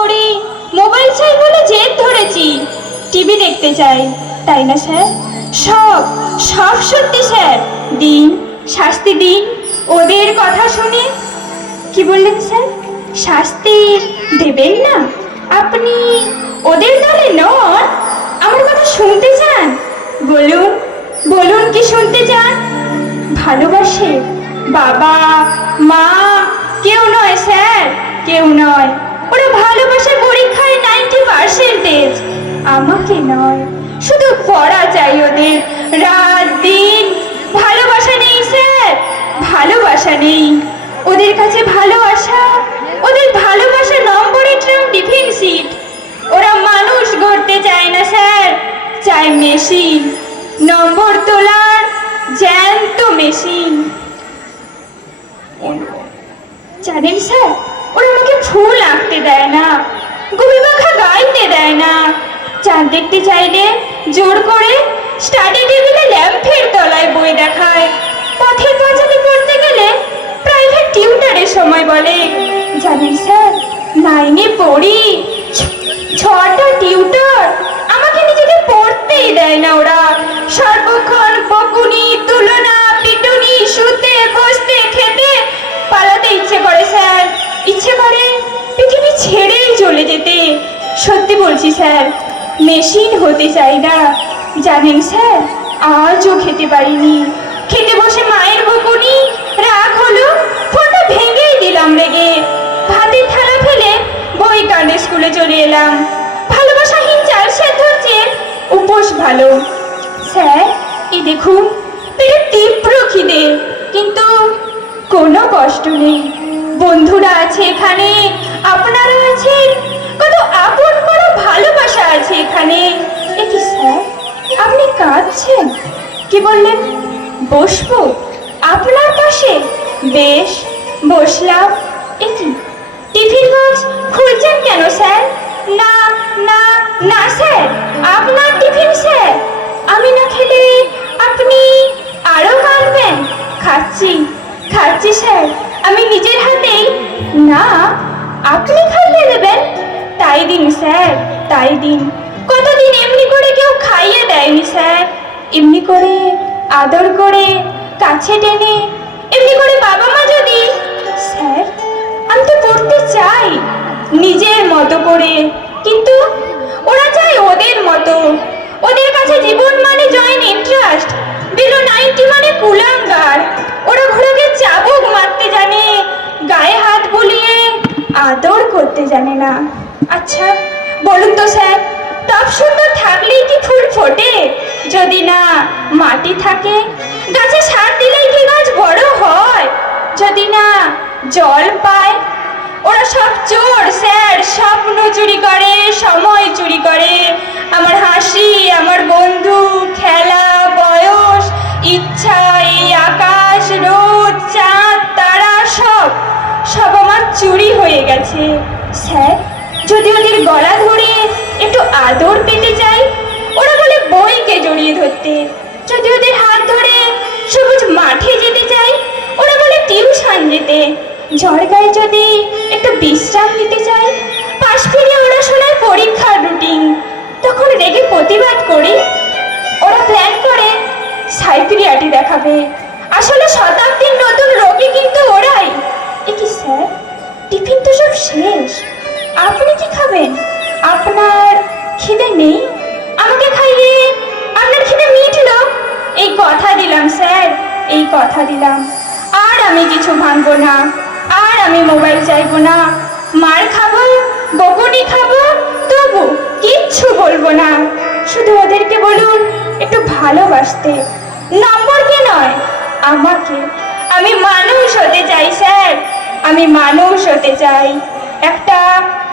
করে মোবাইল চাই বলে জেদ ধরেছি টিভি দেখতে চাই তাই না স্যার সব সব সত্যি স্যার দিন শাস্তি দিন ওদের কথা শুনে কি বললেন স্যার শাস্তি দেবেন না আপনি ওদের দলে নন আমার কথা শুনতে চান বলুন বলুন কি শুনতে চান ভালোবাসে বাবা রাত দিন ভালোবাসা নেই স্যার ভালোবাসা নেই ওদের কাছে ভালোবাসা ওদের ভালোবাসা নম্বরের ট্রাম টিফিন সিট ওরা মানুষ গড়তে চায় না স্যার চায় মেশিন নম্বর তোলার জ্যান্ত মেশিন জানেন স্যার ওরা আমাকে ফুল আঁকতে দেয় না গুবিবাখা গাইতে দেয় না চাঁদ দেখতে চাইলে জোর করে স্টাডি টেবিলে ল্যাম্পের তলায় বই দেখায় পথের পাঁচালি পড়তে গেলে প্রাইভেট টিউটারের সময় বলে জানেন স্যার নাইনে পড়ি ছটা টিউটার আমাকে নিজেকে পড়তেই দেয় না ওরা সর্বক্ষণ বকুনি তুলনা পিটুনি শুতে বসতে খেতে পালাতে ইচ্ছে করে স্যার ইচ্ছে করে পৃথিবী ছেড়েই চলে যেতে সত্যি বলছি স্যার মেশিন হতে চাই না জানেন স্যার আজও খেতে পারিনি খেতে বসে মায়ের বকুনি রাগ হলো ফোনটা ভেঙেই দিলাম রেগে ভাতের থালা ফেলে বই কাঁধে স্কুলে চলে এলাম ভালোবাসাহীন চাল সেদ্ধ উপোস ভালো স্যার এ দেখুন পেটে তীব্র খিদে কিন্তু কোনো কষ্ট নেই বন্ধুরা আছে এখানে আপনারা আছেন কত আপন বসব আপনার পাশে বেশ বসলাম এটি টিফিন বক্স খুলছেন কেন স্যার না না না স্যার আপনার টিফিন স্যার আমি না খেলে আপনি আরও কাঁদবেন খাচ্ছি খাচ্ছি স্যার আমি নিজের হাতেই না আপনি খাইয়ে দেবেন তাই দিন স্যার তাই দিন কতদিন এমনি করে কেউ খাইয়ে দেয়নি স্যার এমনি করে আদর করে কাছে টেনে এমনি করে বাবা মা যদি স্যার আমি তো করতে চাই নিজের মতো করে কিন্তু ওরা চায় ওদের মতো ওদের কাছে জীবন মানে জয়েন ইন্টারেস্ট বিলো নাইনটি মানে কুলাঙ্গার ওরা ঘোড়াকে চাবুক মারতে জানে গায়ে হাত বুলিয়ে আদর করতে জানে না আচ্ছা যদি না মাটি থাকে গাছে সার দিলেই কি গাছ বড় হয় যদি না জল পায় ওরা সব চোর স্যার স্বপ্ন চুরি করে সময় চুরি করে আমার হাসি আমার বন্ধু খেলা বয়স ইচ্ছা এই আকাশ রোদ চাঁদ তারা সব সব আমার চুরি হয়ে গেছে স্যার যদি ওদের গলা ধরে একটু আদর পেতে চাই বইকে জড়িয়ে ধরতে যদি ওদের হাত ধরে সবুজ মাঠে যেতে চাই ওরা বলে টিউশন যেতে ঝড়গায় যদি একটু বিশ্রাম নিতে চাই পাশ ফিরিয়ে ওরা শোনায় পরীক্ষার রুটিন তখন রেগে প্রতিবাদ করি ওরা প্ল্যান করে সাইক্রিয়াটি দেখাবে আসলে শতাব্দীর নতুন কথা দিলাম আর আমি কিছু ভাঙবো না আর আমি মোবাইল চাইবো না মার খাবো বকুটি খাবো তবু কিচ্ছু বলবো না শুধু ওদেরকে বলুন একটু ভালোবাসতে নম্বরকে নয় আমাকে আমি মানুষ হতে চাই স্যার আমি মানুষ হতে চাই একটা